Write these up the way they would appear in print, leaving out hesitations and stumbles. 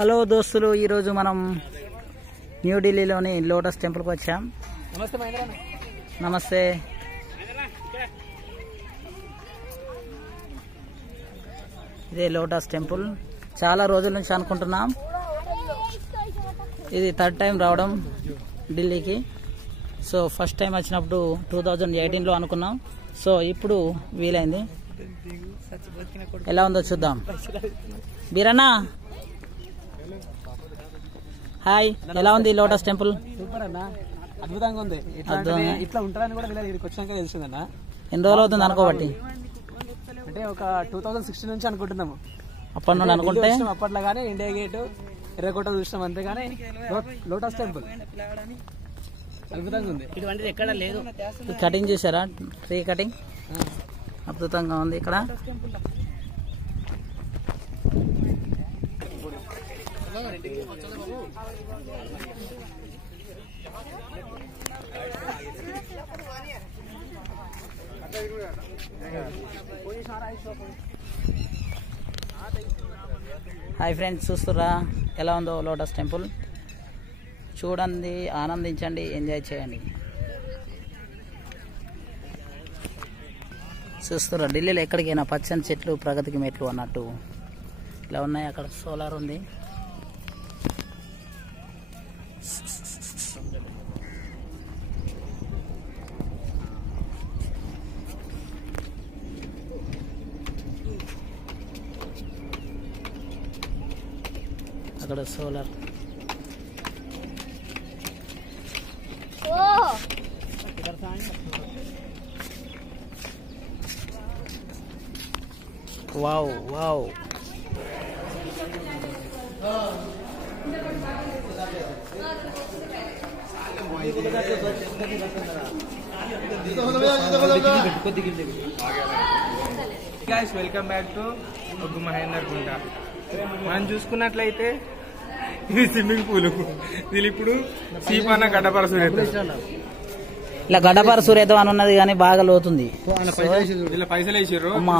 Hello దోస్తులు, ఈరోజు మనం న్యూఢిల్లీలోని లోటస్ టెంపుల్కి వచ్చాం. నమస్తే. ఇదే లోటస్ టెంపుల్. చాలా రోజుల నుంచి అనుకుంటున్నాం. ఇది థర్డ్ టైం రావడం ఢిల్లీకి. సో ఫస్ట్ టైం వచ్చినప్పుడు 2018లో అనుకున్నాం. సో ఇప్పుడు వీలైంది. ఎలా ఉందో చూద్దాం. బీరన్నా హాయ్, ఎలా ఉంది లోటస్ టెంపుల్? సూపర్ అన్న, అద్భుతంగా ఉంది. ఇట్లా ఉంటారని కూడా ఇక్కడికి వచ్చినాక తెలిసిందన్న. ఎన్ని రోజులు అవుతుంది అనుకోబట్టి? అంటే ఒక 2016 నుంచి అనుకుంటున్నాము. అప్పటి నుండి అనుకుంటే అప్పట్లో కానీ ఇండియా గేట్, ఎర్రకోట చూసినాం అంతే. కానీ లోటస్ టెంపుల్ అద్భుతంగా ఉంది. ఇటువంటిది ఎక్కడ లేదు. కటింగ్ చేశారా? ట్రీ కటింగ్ అద్భుతంగా ఉంది ఇక్కడ. హాయ్ ఫ్రెండ్స్, చూస్తురా ఎలా ఉందో లోటస్ టెంపుల్? చూడండి, ఆనందించండి, ఎంజాయ్ చేయండి. చూస్తురా, ఢిల్లీలో ఎక్కడికైనా పచ్చని చెట్లు ప్రగతికి మెట్లు అన్నట్టు ఇలా ఉన్నాయి. అక్కడ సోలార్ ఉంది. అక్కడ solar. Wow wow. Guys, welcome back to Oggu Mahender గుంట. మనం చూసుకున్నట్లయితే ఇది స్విమ్మింగ్ పూల్. వీళ్ళు ఇప్పుడు సీపాన గడ్డపర సూర్యత్వం, ఇలా గడ్డపార సూర్యత్వం అని ఉన్నది కానీ బాగా లోతుంది. ఇలా పైసలు వేసారు. అమ్మా,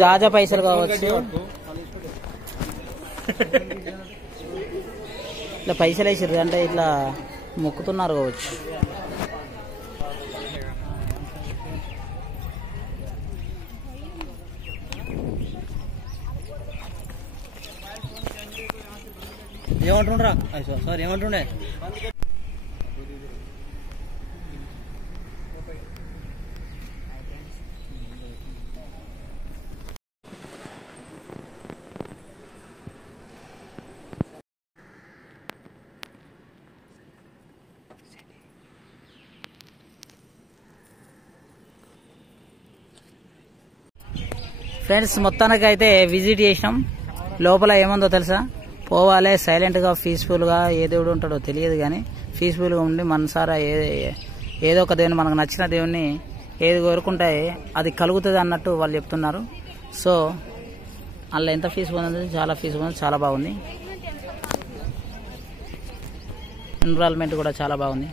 జాజా పైసలు కావచ్చు. ఇట్లా పైసలు వేసారు అంటే ఇట్లా మొక్కుతున్నారు కావచ్చు. ఏమంటుండ్రా? సార్ ఏమంటుండే? ఫ్రెండ్స్, మొత్తానికి అయితే విజిట్ చేసినాం. లోపల ఏముందో తెలుసా? పోవాలి సైలెంట్గా, పీస్ఫుల్గా. ఏ దేవుడు ఉంటాడో తెలియదు కానీ పీస్ఫుల్గా ఉండి మనసారా ఏదో ఒక దేవుని, మనకు నచ్చిన దేవుని ఏది కోరుకుంటే అది కలుగుతుంది అన్నట్టు వాళ్ళు చెప్తున్నారు. సో అందులో ఎంత పీస్ఫుల్ ఉంది, చాలా పీస్ఫుల్ ఉంది, చాలా బాగుంది. ఎన్విరాన్మెంట్ కూడా చాలా బాగుంది.